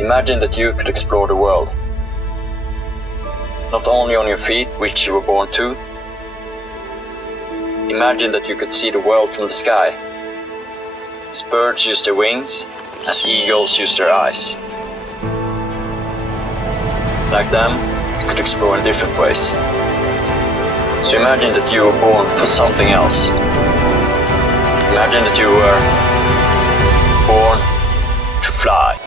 Imagine that you could explore the world. Not only on your feet, which you were born to. Imagine that you could see the world from the sky. As birds use their wings, as eagles use their eyes. Like them, you could explore in different ways. So imagine that you were born for something else. Imagine that you were born to fly.